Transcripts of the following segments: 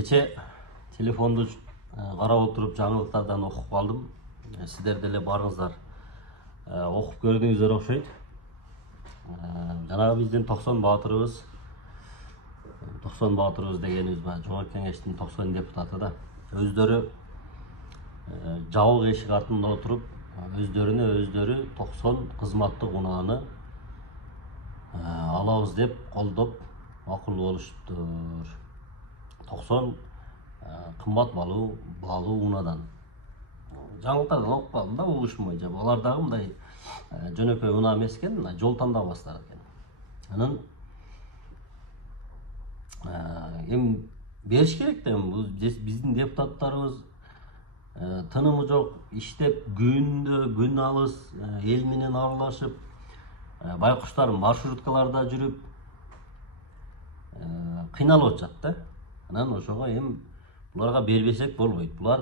Кече телефонду карап отуруп жаңылыктардан окуп калдым. Сиздер деле барыңыздар окуп көрдүңүздөр окшойт. Жанагы биздин 90 баатырыбыз дегенибиз Жогорку Кеңештин 90 депутаты да өздөрү жабык эшик артында отуруп өздөрү 90 кызматтык унааны алабыз деп колдоп макул болуштур. 90 кымбат баалуу унадан. Жаңылыктардан окуп калдым да угушум боюнча. Алар дагы мындай жөнөкөй унаа эмес экен, жол тандабастар экен. Анан эми бериш керек да, бул биздин депутаттарыбыз тынымы жок, иштеп күн алыс эл менен аралашып, байкуштар маршруткаларда жүрүп кыйналып атышат да. Анан ошого эми буларга бербесек болбойт. Булар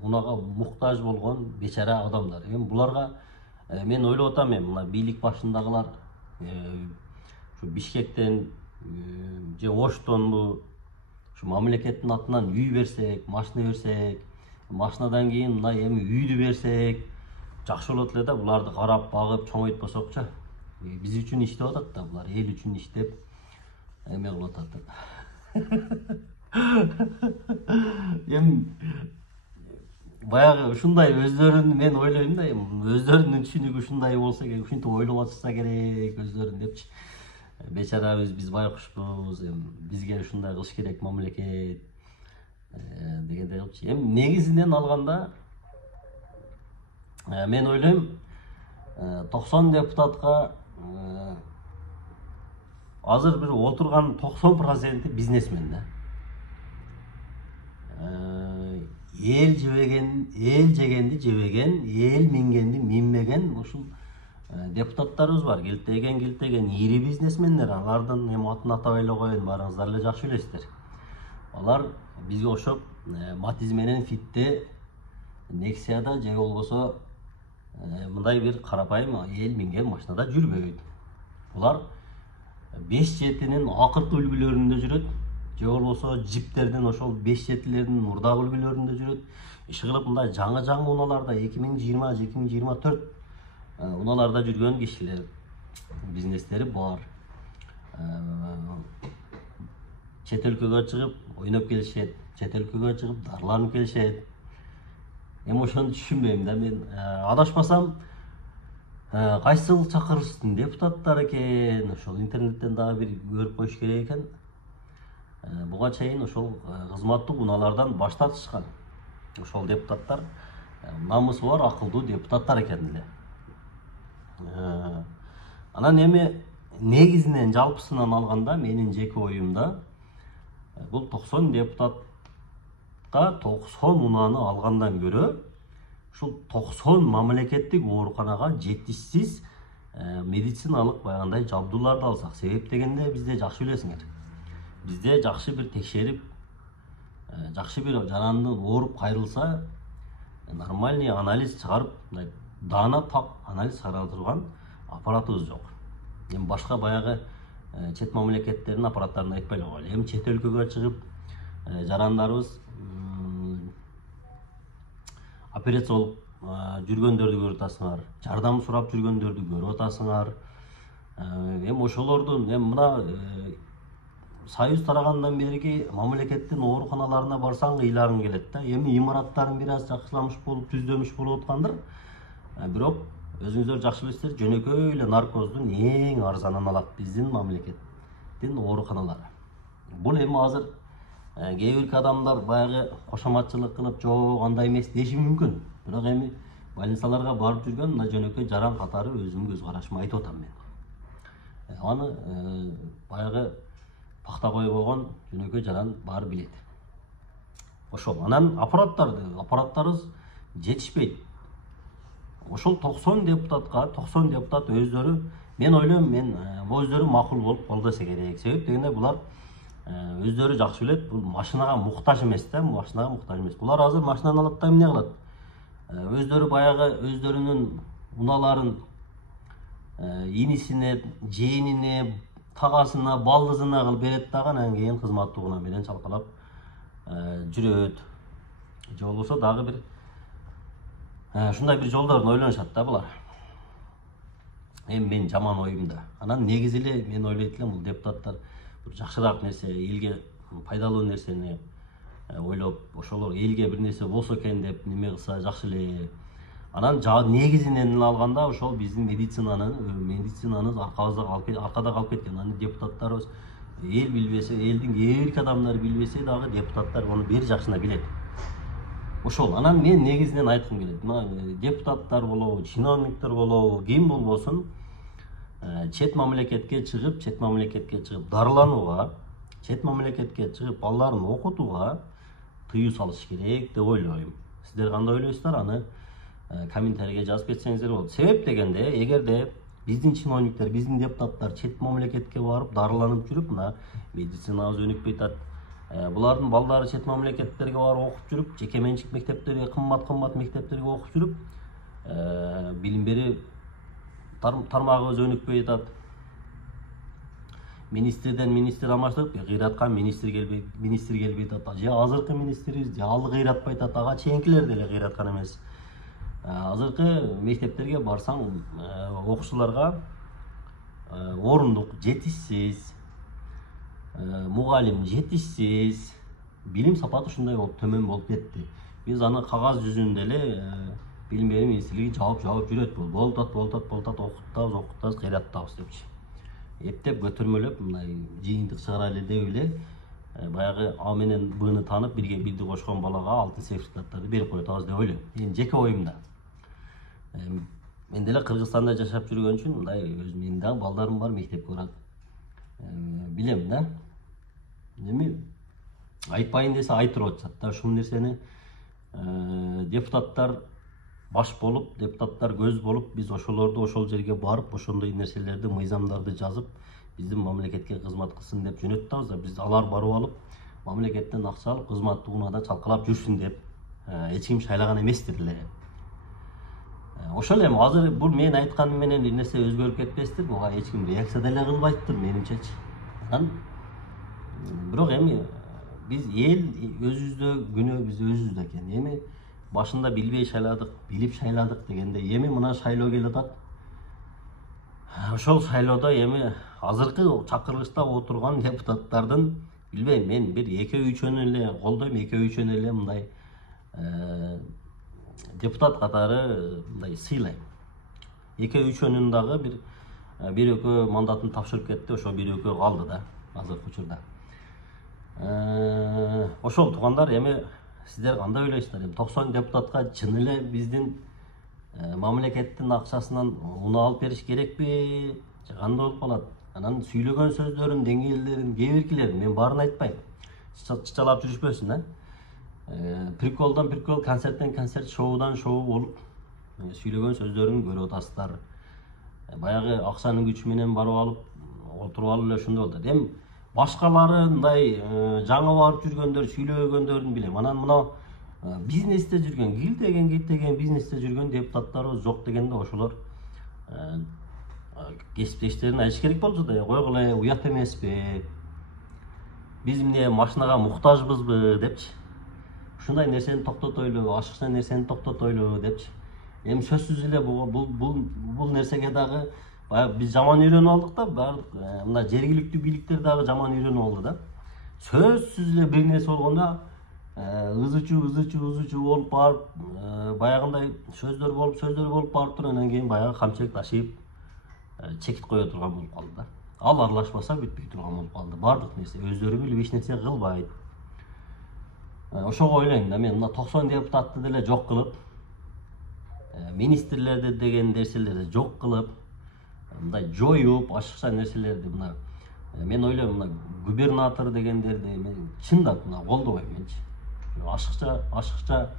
унага муктаж болгон бечара адамдар. Эми буларга мен ойлоп атам, мына бийлик башындагылар ушу Бишкектен же Оштонбу ушу мамлекеттин атынан үй берсек, машина берсек, машинадан кийин мындай эми үйдү берсек жакшы болот эле да. Буларды карап, багып, чоңойтпосокчу. Биз үчүн иштеп атат да, булар эл үчүн иштеп эме кылып атат да. Эми баягы ушундай өздөрүн мен ойлойм да, өздөрүнүн түшүнүгү ушундай болсо керек, ушинтип ойлоп атышса керек өздөрүн депчи. Бечарабыз биз байкушпуз, бизге ушундай кылыш керек мамлекет дегендей кылчу. Эми негизинен алганда мен ойлойм 90 депутатка азыр бир отурган 90% бизнесмен да. Эл жегенди жебеген, эл мингенди минбеген ушул депутаттарыбыз бар. Келтеген ири бизнесмендер. Алардын эми атын атабай эле коеюн, баарыңыздар эле жакшы билесиздер. Алар бизге окшоп Матиз менен Фитте, Нексияда же болбосо мындай бир карапайым эл минген машинада жүрбөйт. Булар 5-7-нин акыркы үлгүлөрүндө жүрөт. Же болбосо джиптердин ошол 5-7-лердин мурдагы үлгүлөрүндө жүрөт. Иши кылып мындай жаңы унааларда 2020-2024 унааларда жүргөн кишилер, бизнестери бар. Чет өлкөгө чыгып ойноп келишет, чет өлкөгө чыгып дарыланып келишет. Эми ошону түшүнбөйм да мен. Адашпасам кайсыл чакырыштын депутаттары экен, ошол интернеттен дагы бир көрүп коюш керек экен. Буга чейин ошол кызматтык унаалардан баш тартышкан. Ошол депутаттар намысы бар, акылдуу депутаттар экен эле. Анан эми негизинен жалпысынан алганда менин жеке оюмда бул 90 депутатка 90 унааны алгандан көрө ушул 90 мамлекеттик ооруканага жетишсиз медициналык баягындай жабдууларды алсак. Себеп дегенде бизде жакшы билесиңер. Бизде жакшы бир текшерип, жакшы бир жаранды ооруп кайрылса, нормальный анализ чыгарып, даана так анализ чыгара турган аппаратыбыз жок. Эми башка баягы чет мамлекеттердин аппараттарын айтпай эле коелу. Эми чет өлкөгө чыгып жарандарыбыз операция болуп жүргөндөрдү көрүп атасыңар, жардам сурап жүргөндөрдү көрүп атасыңар. Эми ошолордун мына Союз тарагандан берги мамлекеттин ооруканаларына барсаң ыйларың келет да. Эми имараттарын бир аз жакшыламыш болуп, түздөмүш болуп аткандыр. Бирок өзүңүздөр жакшы билесиздер, жөнөкөй эле наркоздун эң арзанын алат биздин мамлекеттин ооруканалары. Бул эми азыр кээ бир адамдар баягы кошоматчылык кылып, жок андай эмес деши мүмкүн. Бирок эми больницаларга барып жүргөн мына жөнөкөй жаран катары өзүмдүн көз карашыма айтып атам мен. Аны баягы пахта коюп койгон жөнөкөй жаран баары билет. Ошол. Анан аппараттарыбыз жетишпейт. Ошол 90 депутат өздөрү, мен ойлойм, өздөрү макул болуп колдоса керек. Себеп дегенде булар өздөрү жакшы билет, бул машинага муктаж эмес да, машинага муктаж эмес. Булар азыр машинаны алат да эмне кылат? Өздөрү баягы өздөрүнүн унааларын инисине, жээнине, тагасына, балдызына кылып берет дагы, анан кийин кызматтык унаа менен чалкалап жүрөт же болбосо дагы бир ушундай бир жолдорун ойлонушат да булар. Эми мен жаман оюмда. Анан негизи эле мен ойлойт элем бул депутаттар бир жакшыраак нерсе, элге пайдалуу нерсени ойлоп, ошолор элге бир нерсе болсо экен деп неме кылса жакшы эле. Анан негизинен алганда ошол биздин медицинаны аркада калып кеткен. Анан депутаттарыбыз эл билбесе, элдин кээ бирки адамдары билбесе дагы депутаттар муну бир жакшына билет. Ошол. Анан мен негизинен айткым келет. Мына депутаттар болобу, чиновниктер болобу, ким болбосун, чет мамлекетке чыгып дарыланууга, чет мамлекетке чыгып балдарын окутууга тыюу салыш керек деп ойлойм. Сиздер кандай ойлойсуздар? Аны комментарийге жазып кетсеңиздер болот. Себеп дегенде, эгерде биздин чиновниктер, биздин депутаттар чет мамлекетке барып дарыланып жүрүп, мына медицинабыз өнүкпөй атат. Булардын балдары чет мамлекеттерге барып окуп жүрүп, жеке менчик мектептерге, кымбат мектептерге окуп жүрүп, билим берүү тармагыбыз өнүкпөй атат. Министрден министр алмаштырып, кыйраткан министр келбей атат. Же азыркы министрибиз, же ал кыйратпай атат, ага чейинкилер деле кыйраткан эмес. Азыркы мектептерге барсаң, окуучуларга орундук жетишсиз, мугалим жетишсиз, билим сапаты ушундай болуп төмөн болуп кетти. Биз аны кагаз жүзүндө эле билим берүү министрлиги жаап жүрөт. Болуп атат, окутабыз, кыйраттабыз депчи. Эптеп көтөрмөлөп, мындай жыйынтык чыгара эле деп эле баягы А менен Бны таанып, бирди кошкон балага алтын сертификаттарды берип коюп атабыз деп ойлойм. Мен жеке оюмда. Мен деле Кыргызстанда жашап жүргөн үчүн мындай менин дагы балдарым бар, мектепке барат. Билем да. Эми айтпайын десе айтырып атышат да. Ушул нерсени депутаттар баш болуп, депутаттар көз болуп, биз ошолорду ошол жерге барып, ошондой нерселерди, мыйзамдарды жазып, биздин мамлекетке кызмат кылсын деп жөнөттүбүз да. Биз алар барып алып, мамлекеттен акча алып, кызматтык унаада чалкалап жүрсүн деп эч ким шайлаган эместир эле. Ошол эми азыр бул мен айтканым менен бир нерсе өзгөрүп кетпестир, буга эч ким реакция деле кылбайттыр менимчечи. Бирок эми биз эл өзүбүздө күнөө биз өзүбүздө экен. Эми башында билбей шайладык, билип шайладык дегенде эми мына шайлоо келип атат. Ошол шайлоодо эми азыркы чакырылышта отурган депутаттардын билбейм, мен бир 2-3-өн эле колдойм, 2-3-өн эле мындай депутат катары мындай сыйлайм. 2-3-өнүн дагы бир экөө мандатын тапшырып кетти, ошо бир экөө калды да азыркы учурда. Ошол туугандар, эми сиздер кандай ойлойсуздар? 90 депутатка чын эле биздин мамлекеттин акчасынан уна алып бериш керекпи? Же кандай болуп калат? Анан сүйлөгөн сөздөрүн, деңгээлдерин, кээ биркилерин мен баарын айтпайм. Чычалап жүрүшпөсүн да. Приколдон прикол, концерттен концерт, шоудан шоу болуп, сүйлөгөн сөздөрүн көрүп атасыздар. Баягы акчанын күчү менен барып алып, отуруп алып эле ошондой болду. Эми башкалары мындай жаңы барып жүргөндөр, сүйлөгөндөрүн билем. Анан мына бизнесте жүргөн, килтеген бизнесте жүргөн депутаттарыбыз жок дегенде ошолор кесиптештерине айтыш керек болчу да, койгула, уят эмеспи? Биз эмне машинага муктажбызбы депчи. Ушундай нерсени токтотойлу, ашыкча нерсени токтотойлу депчи. Эми сөзсүз эле бул нерсеге дагы биз жаман үйрөнүп алдык да, баардык мына жергиликтүү бийликтер дагы жаман үйрөнүп алды да. Сөзсүз эле бир нерсе болгондо ызычуу болуп барып, баягындай сөздөр болуп барып туруп, анан кийин баягы камчылык ташыйп чекит кое турган болуп калды да. Ал аралашпаса бүтпөй турган болуп калды. Баардык нерсе өздөрү билип эч нерсе кылбайт. Ошого ойлойм да, мен мына 90 депутатты деле жок кылып, министрлерди деген нерселерди жок кылып, мындай жоюп, ашыкча нерселерди мына мен ойлойм, мына губернатор дегендерди мен чындап мына колдобойм менчи. Ашыкча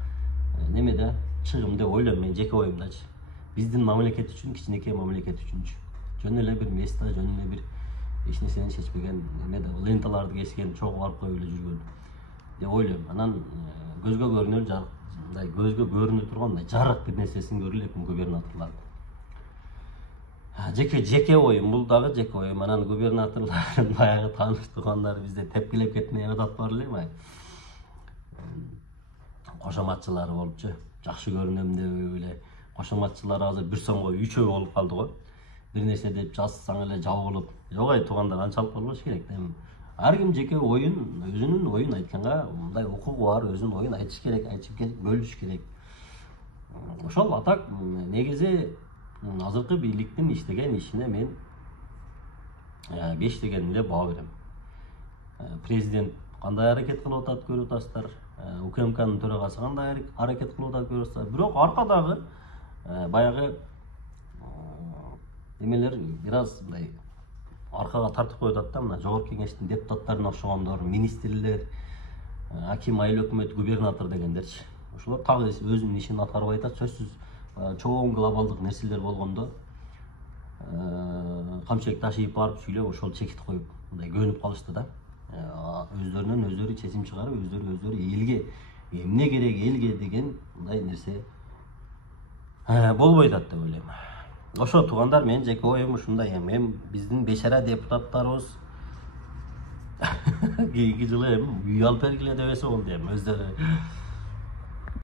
немеде чыгым деп ойлойм мен жеке оюмдачы. Биздин мамлекет үчүн, кичинекей мамлекет үчүнчү. Жөн эле бир место, жөн эле бир эч нерсени чечпеген эмеде ленталарды кескен, чогуу алып коюп эле жүргөн деп ойлойм. Анан көзгө көрүнөр, мындай көзгө көрүнө турган мындай жарык бир нерсесин көрө элекмин губернаторлордун. Жеке оюм, бул дагы жеке оюм. Анан губернаторлордун баягы тааныш туугандары бизде тепкилеп кетмей атат бар эле, кошоматчылары болупчу. Жакшы көрүнөм деп эле кошоматчылар азыр бир сомго 3 болуп калды го. Бир нерсе деп жазсаң эле жабылып. Жок ай туугандар, анчалык болбош керек. Ар ким жеке оюн, өзүнүн оюн айтканга мындай укугу бар, өзүнүн оюн айтыш керек, айтып керек, бөлүш керек. Ошол атак негизи азыркы бийликтин иштеген ишине мен 5 деген эле баа берем. Президент кандай аракет кылып атат көрүп атасыздар. УКМКнын төрагасы кандай аракет кылып атат көрүп атасыздар. Бирок аркадагы баягы эмелер бир аз мындай аркага тартып коюп атат да, мына жогорку кеңештин депутаттарына окшогондор, министрлер, аким, айыл өкмөт, губернатор дегендерчи. Ошолор так өзүнүн ишин аткарбай атат. Сөзсүз чоң глобалдык нерселер болгондо камчек ташыйып барып сүйлөп ошол чекит коюп мындай көнүп калышты да. Өздөрүнөн өздөрү чечим чыгарып, өздөрү элге эмне керек элге деген мындай нерсе болбой атат деп ойлойм. Ошо туугандар, менин жеке оюм ушундай. Эми биздин бечара депутаттарыбыз кийинки жылы үй алып бергиле дебесе болду өздөрү.